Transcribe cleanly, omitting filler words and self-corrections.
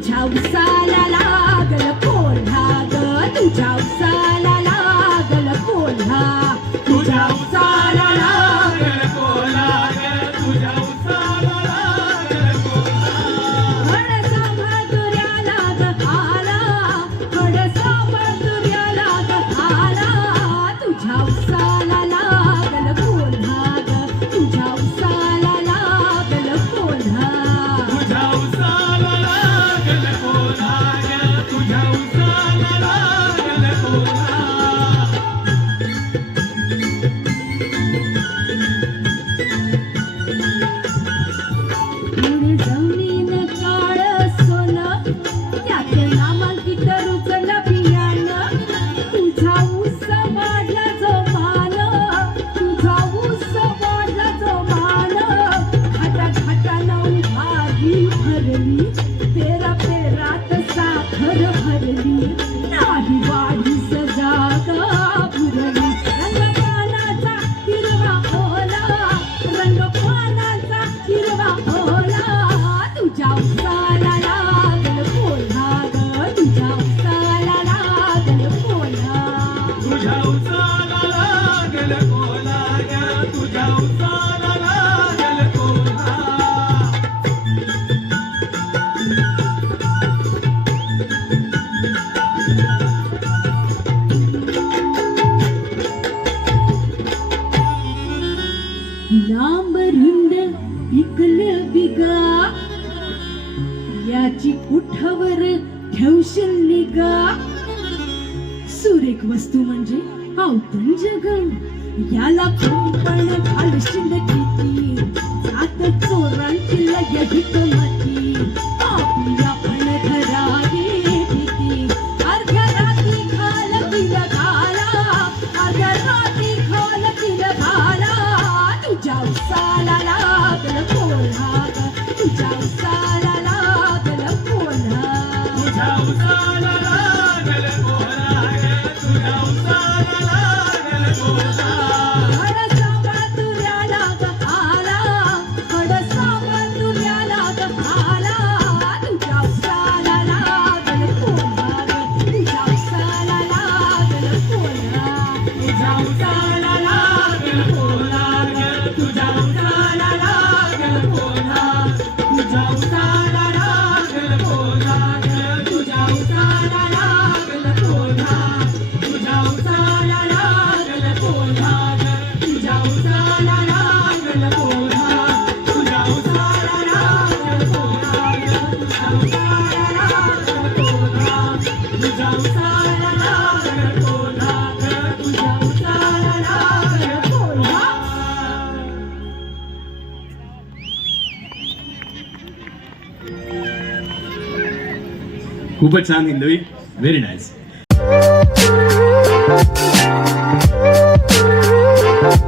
तुझ्या उसाला लागल कोल्हा ग तुझ्या उसाला लागल कोल्हा तुझ्या उसाला लागल कोल्हा ग तुझ्या उसाला लागल कोल्हा हडसा माधुर्याला ग आला हडसा माधुर्याला ग आला तुझ्या उसाला लागल कोल्हा ग तुझ्या उसाला लागल कोल्हा तुझ्या उसाला लागल कोल्हा ग तुझ्या उसाला लागल कोल्हा पुढे जमीन काळ सोनं त्यात नामांकित रुजल बियाणं तुझा ऊस वाढला जो मान तुझा ऊस वाढला जो मान घाटा घाटानं भागी भरली पेरा पेरात साखर भरली नाही वाढीस जागा भरली रंगपानाचा हिरवा ओला रंगपानाचा हिरवा ओला तुझ्या उसाला लागल कोल्हा ग तुझ्या उसाला लागल कोल्हा तुझ्या उसाला लागल कोल्हा ग तुझ्या उसाला लागल कोल्हा लांब रुंद पिकल बिगा याची कुठावर ठेवशील निगा सुरेख वस्तू म्हणजे अवतन जग याला पण घालशील किती जात चोरांची लगेच माती आपली आपण धरावी किती अर्ध्या रात्री खाल पिल घाला अर्ध्या रात्री खाल पिल घाला तुझ्या उसाला लागल कोल्हा ग तुझ्या उसाला लागल कोल्हा तुझ्या उसाला लागल कोल्हा ग तुझ्या उसाला लागल कोल्हा हडसा माधुर्याला ग आला हडसा माधुर्याला ग आला तुझ्या उसाला लागल कोल्हा ग तुझ्या उसाला लागल कोल्हा तुझ्या उसाला लागल कोल्हा ग तुझ्या उसाला लागल कोल्हा तुझ्या उसाला लागल कोल्हा ग तुझ्या उसाला लागल कोल्हा तुझ्या उसाला लागल कोल्हा ग तुझ्या उसाला लागल कोल्हा तुझ्या उसाला लागल कोल्हा ग तुझ्या उसाला लागल कोल्हा तुझ्या उसाला लागल कोल्हा ग तुझ्या उसाला लागल कोल्हा खूपच छान हिंदवी व्हेरी नाईस